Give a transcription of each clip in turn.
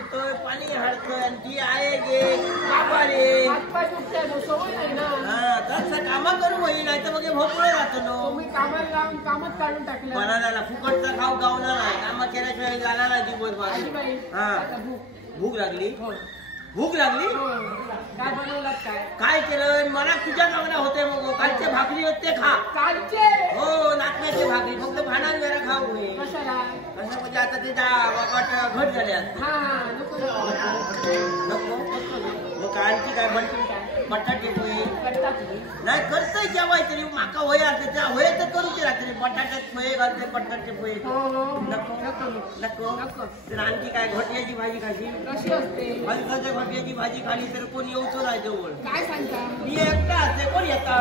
धुतोय पाणी हाडतोय आणि ती आहे गे बाबा रे हातपाय दुखते सवय नाही ना. हा तसं कामा करून होईल नाही तर मग भोपळे राहतो ना. तुम्ही कामाला लावून कामच काढून टाकलं. बरा झाला फुकटचा खाऊ गावला नाही कामा केल्याशिवाय झाला नाही दिवसभर. हा भूक लागली भूक लागली काय बनवलं काय केलं मला तुझ्या कामना होते मग कालचे भाकरी होते खा कालचे हो नाचण्याचे भाकरी फक्त भांडा जरा खाऊ कशाला कसं म्हणजे आता ते घट झाल्या नको कालची काय बटाटे पोहे नाही करतोय जेवाय तरी माका होय त्याच्या होय तर करूच रात्री बटाट्यात पोहे घालते बटाटे पोहे नको नको तर आणखी काय घोट्याची भाजी खाशी कशी असते फणसाच्या घोट्याची भाजी खाली तर कोणी येऊचो नाही जवळ काय सांगता मी एकटा असते कोण येता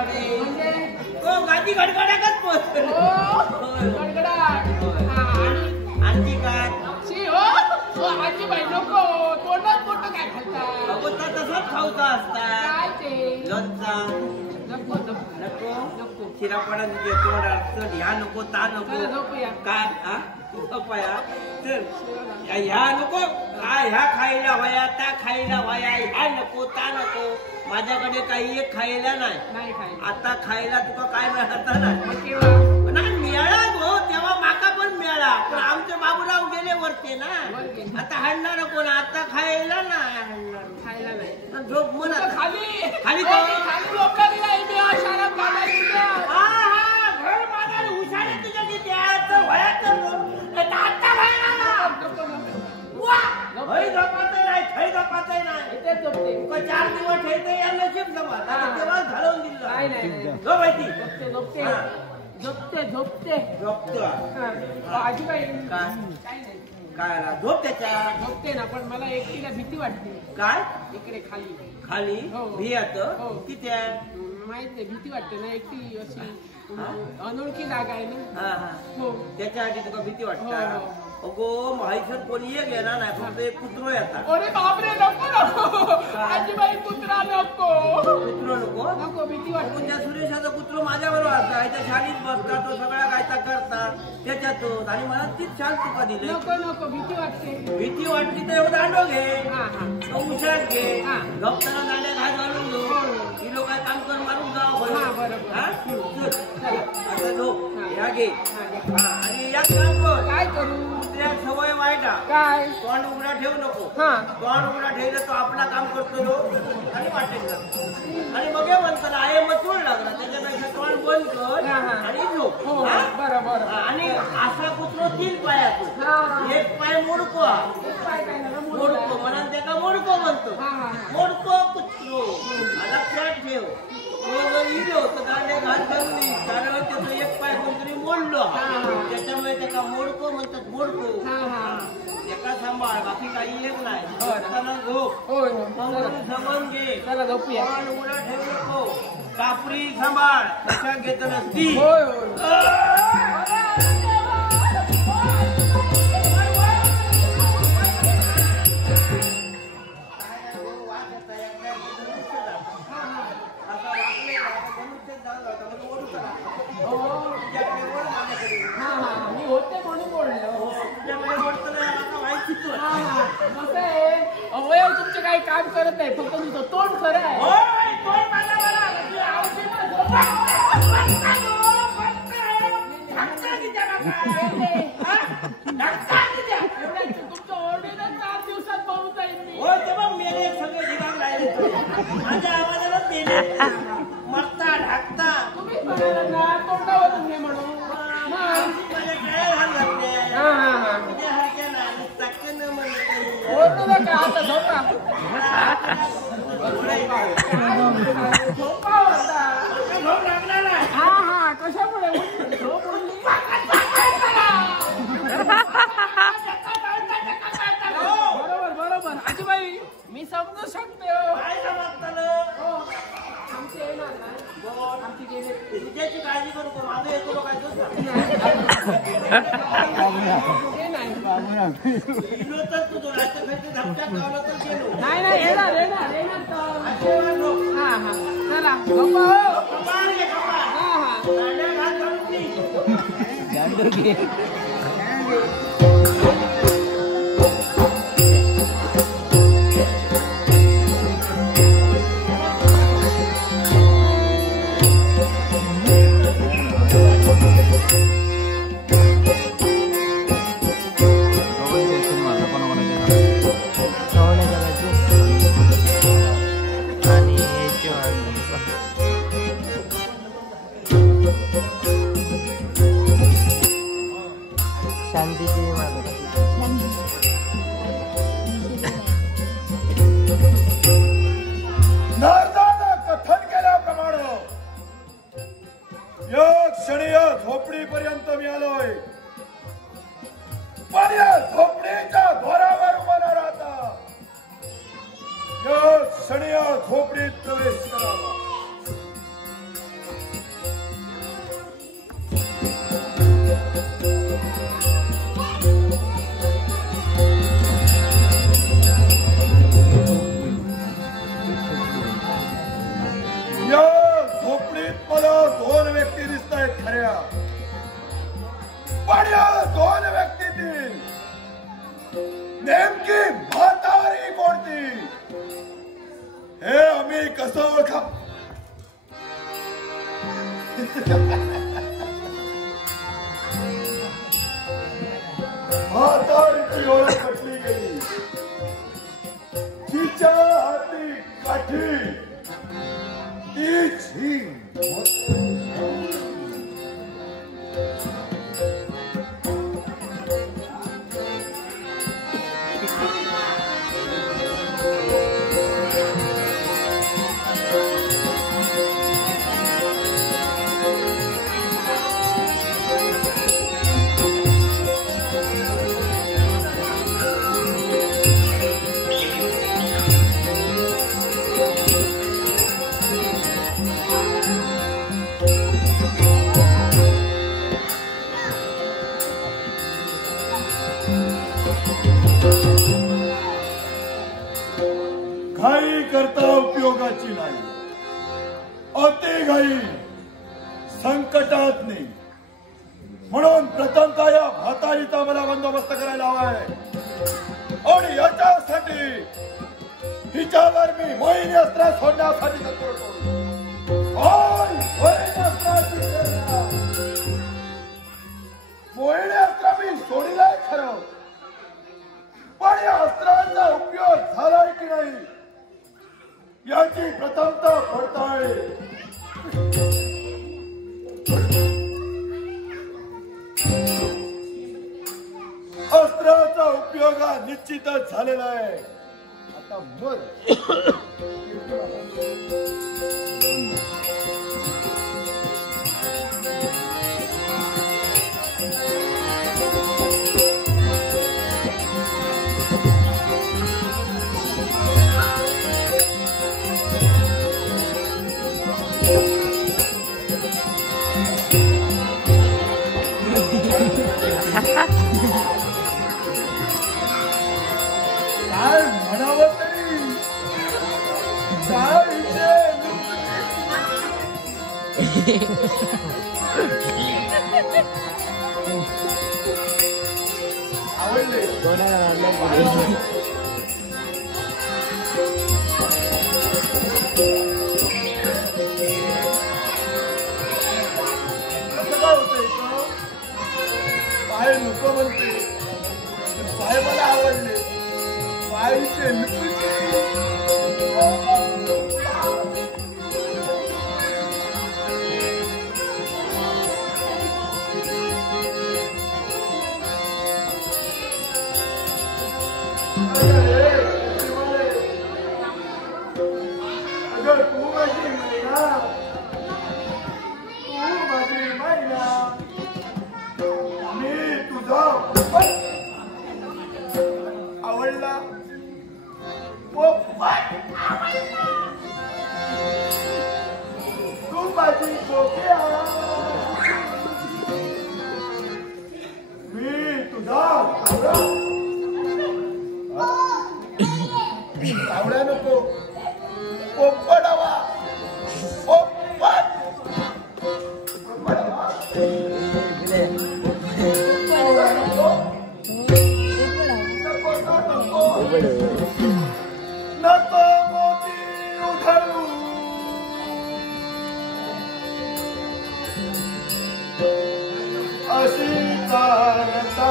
तो गादी गडगडाकच पोहोचतो आणखी काय आजीबाई नको तोंडात मोठं काय खालता तसंच खाऊचा असता काय ते लोणचा नको नको नको शिरापडा तोंड ह्या नको ता नको काय चल ह्या नको ह्या खायला व्हाया त्या खायला व्हाया ह्या नको ता नको माझ्याकडे काही एक खायला नाही आता खायला तुका काय मिळाला नाही मिळाला गो तेव्हा माका पण मिळाला पण आमचे बाबूराव गेले वरते ना आता हाणणार कोण आता खायला नाही खायला नाही झोप मला खाली खाली खाली लोकांनी घर माझ्या हुशारी तुझ्या द्यायचं वयाचं थै झोपाच नाही 4 दिवस ठेवते या नशीब जमा तेव्हा घालवून दिलं झोप माहिती झोपते झोपते झोपते आजीबाई काय झोप त्याच्या झोपते ना पण मला एकटीला भीती वाटते काय इकडे खाली खाली भियात किती माहित नाही भीती वाटते ना एकटी अशी अनोळखी जागा आहे ना त्याच्यासाठी तुला भीती वाटते अगो माहिती कोणी एक येणार नाही फक्त एक कुत्रो येतात अरे बापरे नको नको आजीबाई कुत्रा नको कुत्रो नको नको भीती वाटते त्या सुरेशाचा कुत्रो माझ्याबरोबर असता ह्याच्या शाळेत बसता तो सगळा कायचा करता त्याच्यातून आणि मला तीच शाल तुका दिली नको नको भीती वाटते तर एवढं दांडो घे उशात घे गप्ताना दांड्या घात घालून घेऊ ही लोक काम कर मारून जावं आता लोक ह्या घे आणि या काम कर काय करू सवय वाईटा काय तोंड उघडा ठेवू नको तोंड उघडा ठेवलं तो आपला काम करतो आणि वाटेल आणि मग म्हणतो ना आहे मग चोळ लागला त्याच्यापेक्षा तोंड बंद कर आणि झोप बरोबर आणि असा कुत्रो 3 पायातो एक पाय मोडको मोडको म्हणा त्याला मोडको म्हणतो मोडको कुत्रो लक्षात ठेव इलो तर गाड्या घात घालली कारण त्याचं एक पाय कोणतरी मोडलो त्याच्यामुळे त्याला मोडको म्हणतात मोडको एका सांभाळ बाकी काही एक नाही झोप जमून घे झोपूया उघडा ठेवू नको कापरी सांभाळ कशा घेत नसती मी होते म्हणून बोललो अवयव तुमचे काही काम करत नाही फक्त तुझं तोंड खरं आहे तुमचं ऑर्डर 4 दिवसात पाहून जाईल मी सगळे ठिकाण राहिले माझ्या आवाजाला मरता ढाकता तुम्ही म्हणाला ना तोंडावरून घे म्हणून आता झोपा झोपा होता कशामुळे बरोबर आजीबाई मी समजू शकते आमचे येणार ना आमची गेले तुझ्याची काळजी करू माझं येतो लोकांचं नाही येणार चला हा क्षणी या झोपडीत प्रवेश करावा. या झोपडीत मला 2 व्यक्ती दिसत आहेत खऱ्या, पण या 2 व्यक्तीतील नेमकी म्हातारी कोणती हे आम्ही कसं ओळखा? म्हातारीची ओळख म्हटली गेली. तिच्या हाती काठी तीच ही घाई करता उपयोगाची नाही. अति घाई संकटात नाही. म्हणून प्रथमतः या म्हातारीचा मला बंदोबस्त करायला हवाय आणि याच्यासाठी हिच्यावर मी मोहिनी अस्त्र सोडण्यासाठी मोहिनी अस्त्र मी सोडिलाय खरं, पण या अस्त्रांचा उपयोग झालाय की नाही याची प्रथमता पडताळी. अस्त्राचा उपयोग हा निश्चितच झालेला आहे. आता मग काय म्हणावं तरी काय आवडले पाय नको म्हणते, पाय मला आवडले. पायचे अगर तू माझी मैना, तू माझी मैना, मी तुझा आवडला. तू माझी गोप्या, मी तुझा आवडा नको पोपडावा पोपट नको मोती उधळू अशी चालता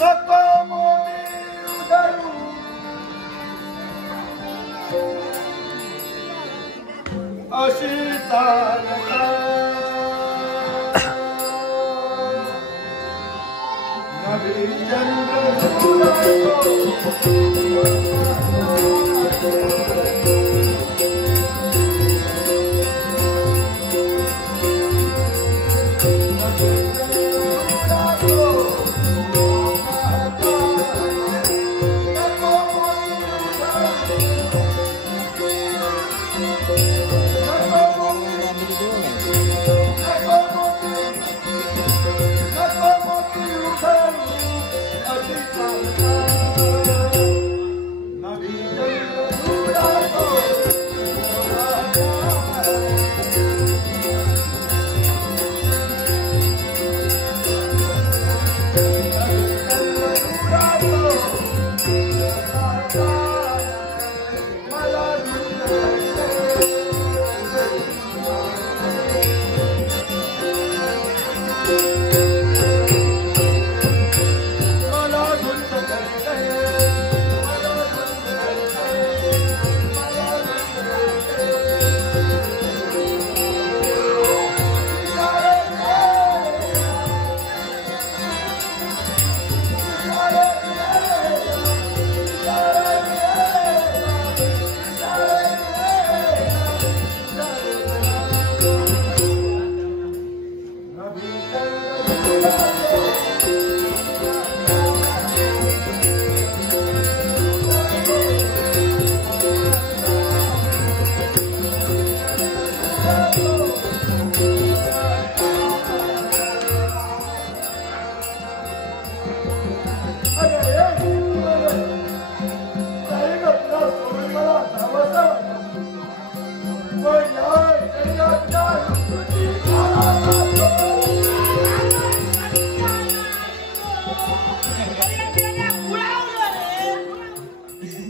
नको मोती उधळू अशी चालता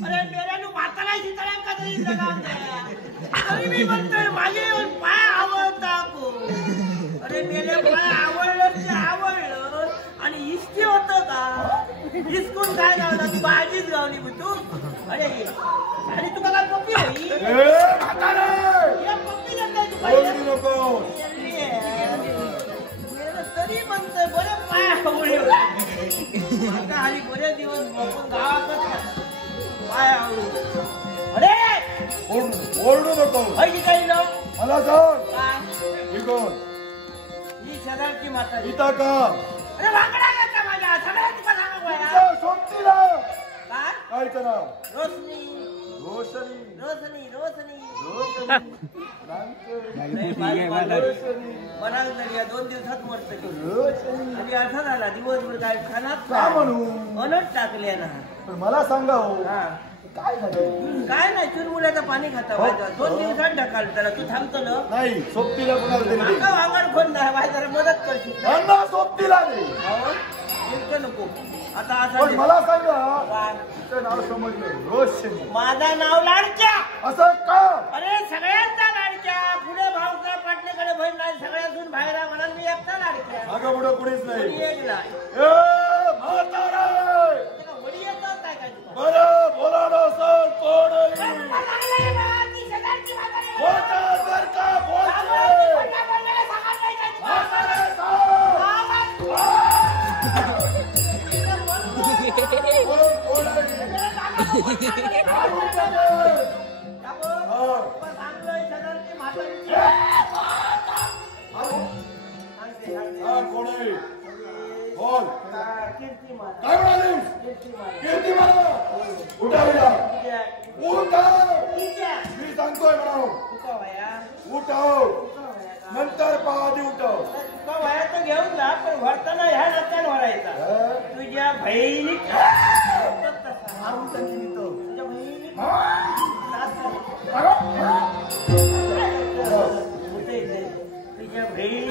अरे मेल्यानु म्हातारा शितळ्या कधी तरी मी म्हणतोय माझे पाय आवडता अरे मेल्या पाय आवडलं आणि इष्टी होत का इस्कून काय गावला तू भाजीच गावली तू अरे आणि तुला काय पप्पी होई पप्पी तरी म्हणतोय बरे पाय आवडले आता आणि बरे दिवस गावात पाय आवडू अरे ओरडू नको काही ना मला सांग काय ही कोण ही शेजारची माता इथं का अरे वाकडा घेतला माझ्या सगळ्या तुका सांगा सोबतीला काय कायचं नाव रोशनी रोशनी रोशनी रोशनी म्हणाल तरी या 2 दिवसात मरत आणि असा झाला दिवसभर काय खानात का म्हणू अनट टाकले ना पण मला सांगा हो काय झालं काय नाही चुरमुल्याचं पाणी खाता व्हायचं 2 दिवसात ढकाल त्याला तू थांबतो ना नाही सोबतीला कोणाला दिली वांगड कोण नाही व्हाय जरा मदत करशील त्यांना सोबतीला नाही इतकं नको आता पण असं मला सांगा तिचं नाव समजलं रोशनी माझं नाव लाडक्या असं का अरे सगळ्यांचा लाडक्या पुढे भाऊचा पाटणेकडे बहीण नाही सगळ्यातून बाहेर म्हणा मी एकटा लाडक्या मागं पुढं कुणीच नाही एक नाही म्हातारा वडी येतात काय काय तुला बरं बोला ना सर कोण मोठा जर का बोलते कोण आहे बोल काय म्हणालीस कीर्ती मला उठा उठा मी सांगतोय म्हणा उठाव नंतर पाहती उठाव तर घेऊन जा पण भरताना ह्या नक्कान भरायचा तुझ्या बहिणी तुझ्या बहिणी तुझ्या बहिणी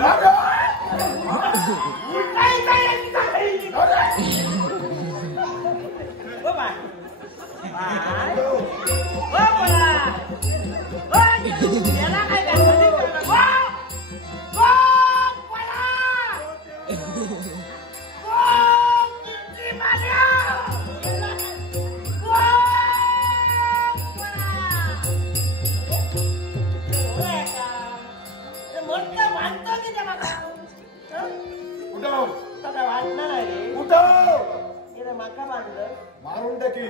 मारून टाकी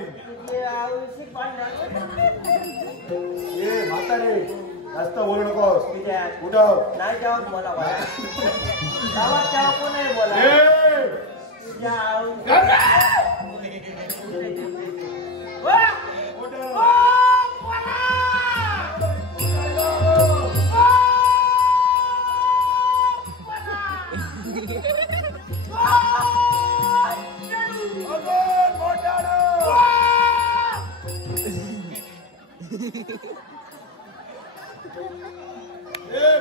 म्हातारे जास्त बोलू नकोस उठाव नाही जाऊ मला गावात जाऊ कोण नाही बोला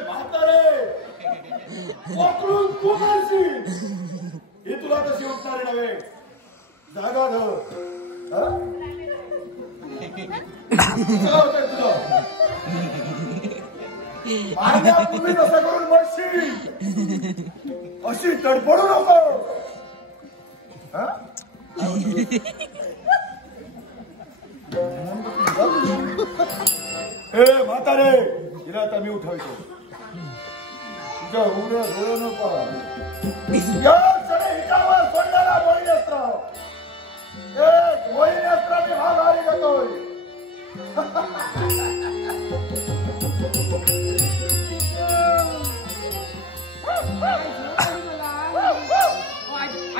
म्हातारे वाकरून तू करशील हे तुला कशी उठणारे नव्हे जागा धर तुझं मारण्यापूर्वी कसं करून मरशील अशी तडफडू नको हे म्हातारे हिला आता मी उठवायचो तुझ्या उघड्या डोळ्या नको या क्षणी हिच्यावर सोडलेला मोहिनीअस्त्र एक मोहिनीअस्त्राची भागारी घेतोय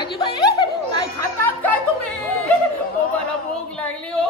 आजीबाई काय खातात काय तुम्ही मला भूक लागली हो